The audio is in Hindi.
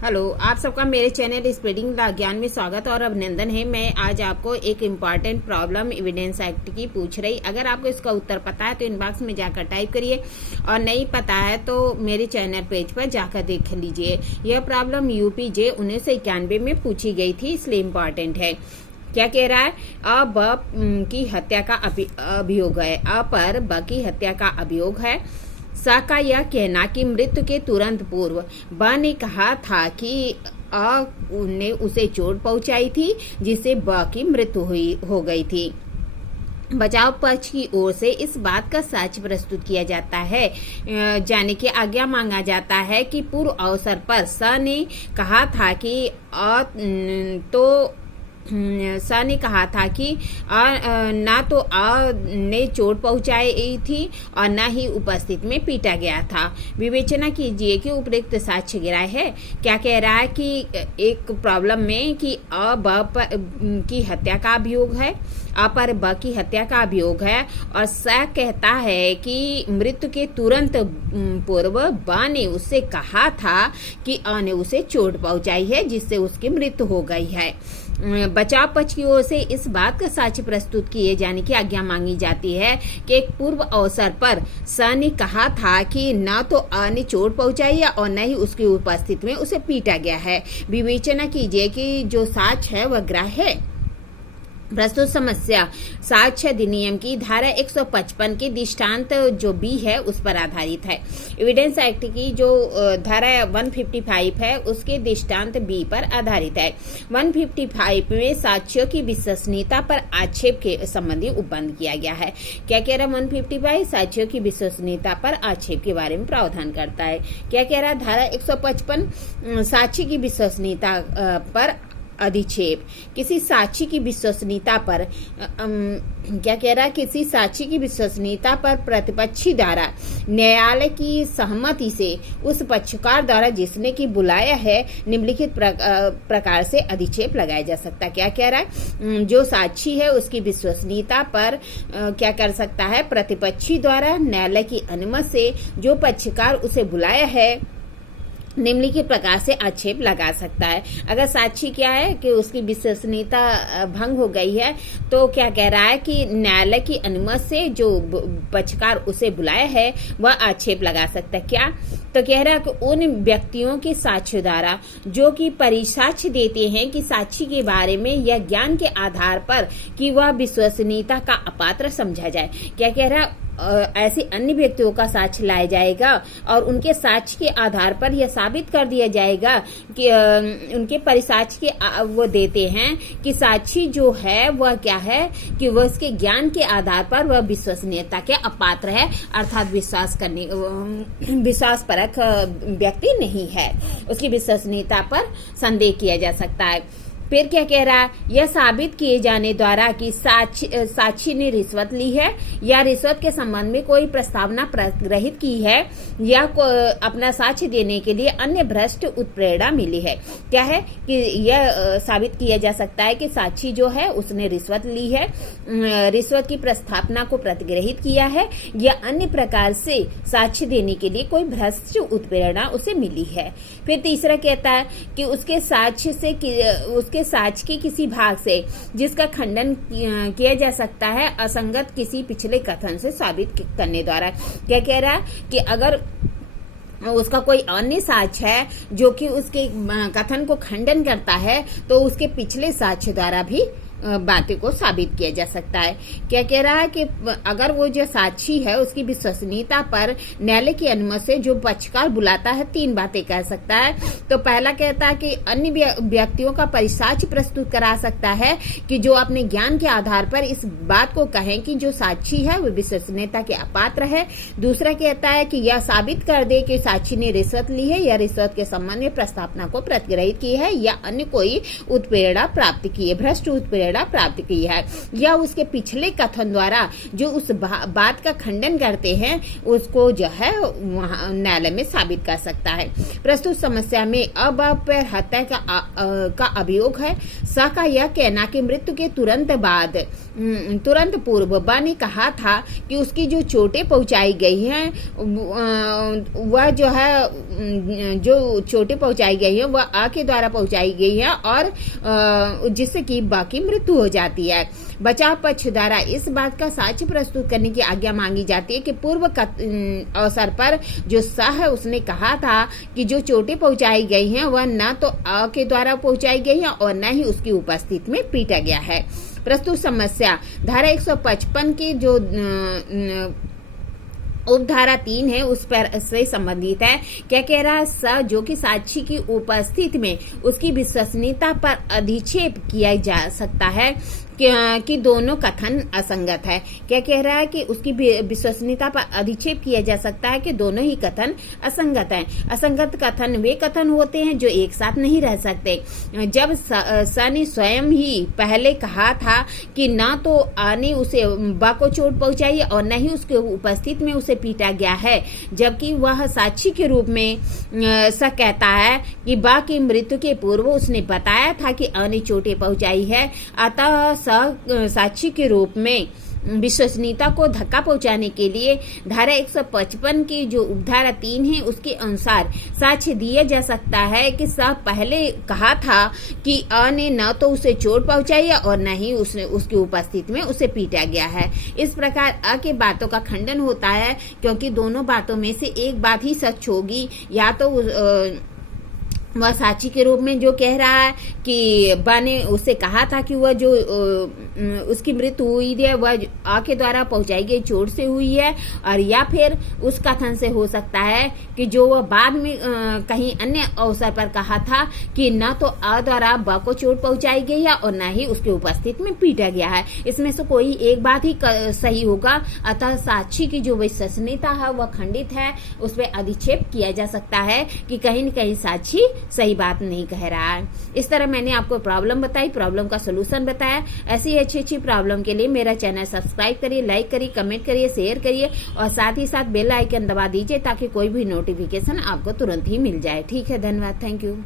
हेलो, आप सबका मेरे चैनल स्प्रेडिंग द ज्ञान में स्वागत और अभिनंदन है। मैं आज आपको एक इम्पॉर्टेंट प्रॉब्लम एविडेंस एक्ट की पूछ रही। अगर आपको इसका उत्तर पता है तो इनबॉक्स में जाकर टाइप करिए और नहीं पता है तो मेरे चैनल पेज पर जाकर देख लीजिए। यह प्रॉब्लम यूपीजे 1991 में पूछी गई थी, इसलिए इम्पॉर्टेंट है। क्या कह रहा है? अ ब की हत्या का अभियोग है। अ पर ब की हत्या का अभियोग है। स का यह कहना कि मृत्यु के तुरंत पूर्व ब ने कहा था कि अ ने उसे चोट पहुंचाई थी, जिससे ब की मृत्यु हो गई थी। बचाव पक्ष की ओर से इस बात का साक्ष्य प्रस्तुत किया जाता है, जाने की आज्ञा मांगा जाता है कि पूर्व अवसर पर स ने कहा था कि स ने कहा था कि ना तो ने चोट पहुंचाई थी और न ही उपस्थित में पीटा गया था। विवेचना कीजिए कि उपयुक्त साक्ष्य गिराए है। क्या कह रहा है कि एक प्रॉब्लम में कि अ ब की हत्या का अभियोग है, अ पर ब की हत्या का अभियोग है और स कहता है कि मृत्यु के तुरंत पूर्व ब ने उससे कहा था कि अ ने उसे चोट पहुंचाई है, जिससे उसकी मृत्यु हो गई है। बचाव पक्ष की ओर से इस बात का साक्ष्य प्रस्तुत किए जाने की आज्ञा मांगी जाती है कि एक पूर्व अवसर पर स ने कहा था कि न तो अ ने चोट पहुंचाई है और न ही उसकी उपस्थिति में उसे पीटा गया है। विवेचना कीजिए कि जो साक्ष्य है वह ग्राह्य है। प्रस्तुत समस्या साक्ष्य अधिनियम की धारा 155 के दृष्टांत जो बी है उस पर आधारित है। एविडेंस एक्ट की जो धारा 155 है उसके दृष्टांत बी पर आधारित है। 155 में साक्ष्यों की विश्वसनीयता पर आक्षेप के संबंधी उपबंध किया गया है। क्या कह रहा है 155? साक्ष्यों की विश्वसनीयता पर आक्षेप के बारे में प्रावधान करता है। क्या कह रहा है धारा 155? साक्ष्य की विश्वसनीयता पर अधिक्षेप। किसी साक्षी की विश्वसनीयता पर क्या कह रहा है? किसी साक्षी की विश्वसनीयता पर प्रतिपक्षी द्वारा न्यायालय की सहमति से उस पक्षकार द्वारा जिसने की बुलाया है निम्नलिखित प्रकार से अधिक्षेप लगाया जा सकता है। क्या कह रहा है? जो साक्षी है उसकी विश्वसनीयता पर क्या कर सकता है? प्रतिपक्षी द्वारा न्यायालय की अनुमति से जो पक्षकार उसे बुलाया है निम्नलिखित प्रकार से आक्षेप लगा सकता है। अगर साक्षी क्या है कि उसकी विश्वसनीयता भंग हो गई है तो क्या कह रहा है कि न्यायालय की अनुमति से जो पक्षकार उसे बुलाया है वह आक्षेप लगा सकता है। क्या तो कह रहा है कि उन व्यक्तियों के साक्ष्य द्वारा जो कि परिसाक्ष्य देते हैं कि साक्षी के बारे में यह ज्ञान के आधार पर कि वह विश्वसनीयता का अपात्र समझा जाए। क्या कह रहा है? ऐसे अन्य व्यक्तियों का साक्ष्य लाया जाएगा और उनके साक्ष्य के आधार पर यह साबित कर दिया जाएगा कि उनके परिसाक्ष्य के वो देते हैं कि साक्षी जो है वह क्या है कि वह उसके ज्ञान के आधार पर वह विश्वसनीयता के अपात्र है, अर्थात विश्वास परक व्यक्ति नहीं है, उसकी विश्वसनीयता पर संदेह किया जा सकता है। फिर क्या कह रहा है? यह साबित किए जाने द्वारा कि साक्षी ने रिश्वत ली है या रिश्वत के संबंध में कोई प्रस्तावना ग्रहित की है या अपना साक्ष्य देने के लिए अन्य भ्रष्ट उत्प्रेरणा मिली है। क्या है कि यह साबित किया जा सकता है कि साक्षी जो है उसने रिश्वत ली है, रिश्वत की प्रस्तावना को प्रतिग्रहित किया है या अन्य प्रकार से साक्ष्य देने के लिए कोई भ्रष्ट उत्प्रेरणा उसे मिली है। फिर तीसरा कहता है कि उसके साक्ष्य से उसके साक्ष्य के किसी भाग से जिसका खंडन किया जा सकता है असंगत किसी पिछले कथन से साबित करने द्वारा। क्या कह रहा है कि अगर उसका कोई अन्य साक्ष्य है जो कि उसके कथन को खंडन करता है तो उसके पिछले साक्ष्य द्वारा भी बातें को साबित किया जा सकता है। क्या कह रहा है कि अगर वो जो साक्षी है उसकी विश्वसनीयता पर न्यायालय की अनुमति से जो पक्षकार बुलाता है तीन बातें कह सकता है। तो पहला कहता है कि अन्य व्यक्तियों का परिसाक्ष्य प्रस्तुत करा सकता है कि जो अपने ज्ञान के आधार पर इस बात को कहें कि जो साक्षी है वो विश्वसनीयता के अपात्र है। दूसरा कहता है कि यह साबित कर दे कि साक्षी ने रिश्वत ली है या रिश्वत के संबंध में प्रस्तावना को प्रतिग्रहित की है या अन्य कोई उत्प्रेरणा प्राप्त की है, भ्रष्ट उत्प्रेरणा प्रेरणा प्राप्त की है, या उसके पिछले कथन द्वारा जो उस बात का खंडन करते हैं उसको जो है वहां न्यायालय में साबित कर सकता है। प्रस्तुत समस्या में अब पर हत्या का अभियोग है। स का यह कहना कि मृत्यु के तुरंत पूर्व बा ने कहा था कि उसकी जो चोटें पहुंचाई गई हैं वह जो है जो चोटें पहुंचाई गई हैं वह आ के द्वारा पहुंचाई गई है और जिससे कि बा की मृत्यु हो जाती है। बचाव पक्ष द्वारा इस बात का साक्ष्य प्रस्तुत करने की आज्ञा मांगी जाती है कि पूर्व अवसर पर जो स है उसने कहा था कि जो चोटें पहुंचाई गई हैं वह न तो आ के द्वारा पहुंचाई गई है और न ही उसकी उपस्थिति में पीटा गया है। प्रस्तुत समस्या धारा 155 की जो उपधारा 3 है उस पर से संबंधित है। क्या कह रहा है? स जो कि साक्षी की उपस्थिति में उसकी विश्वसनीयता पर अधिक्षेप किया जा सकता है कि दोनों कथन असंगत है। क्या कह रहा है? कि उसकी विश्वसनीयता पर अधिक्षेप किया जा सकता है कि दोनों ही कथन असंगत हैं। असंगत कथन वे कथन होते हैं जो एक साथ नहीं रह सकते। जब स ने स्वयं ही पहले कहा था कि ना तो आ ने उसे बा को चोट पहुंचाई और न ही उसके उपस्थिति में उसे पीटा गया है, जबकि वह साक्षी के रूप में स कहता है कि बा की मृत्यु के पूर्व उसने बताया था कि आ ने चोटें पहुंचाई है, अतः साक्षी के रूप में विश्वसनीयता को धक्का पहुंचाने के लिए धारा 155 की जो उपधारा 3 है उसके अनुसार साक्ष्य दिया जा सकता है कि स पहले कहा था कि अ ने न तो उसे चोट पहुंचाई है और न ही उसकी उपस्थिति में उसे पीटा गया है। इस प्रकार अ के बातों का खंडन होता है, क्योंकि दोनों बातों में से एक बात ही सच होगी। या तो वह साक्षी के रूप में जो कह रहा है कि बा ने उससे कहा था कि वह जो उसकी मृत्यु हुई है वह आ के द्वारा पहुंचाई गई चोट से हुई है, और या फिर उस कथन से हो सकता है कि जो वह बाद में कहीं अन्य अवसर पर कहा था कि न तो आ द्वारा बा को चोट पहुंचाई गई है और न ही उसकी उपस्थिति में पीटा गया है। इसमें से कोई एक बात ही सही होगा। अतः साक्षी की जो विश्वसनीयता है वह खंडित है, उस पर अधिक्षेप किया जा सकता है कि कहीं न कहीं साक्षी सही बात नहीं कह रहा है। इस तरह मैंने आपको प्रॉब्लम बताई, प्रॉब्लम का सोल्यूशन बताया। ऐसी अच्छी प्रॉब्लम के लिए मेरा चैनल सब्सक्राइब करिए, लाइक करिए, कमेंट करिए, शेयर करिए और साथ ही साथ बेल आइकन दबा दीजिए ताकि कोई भी नोटिफिकेशन आपको तुरंत ही मिल जाए। ठीक है, धन्यवाद, थैंक यू।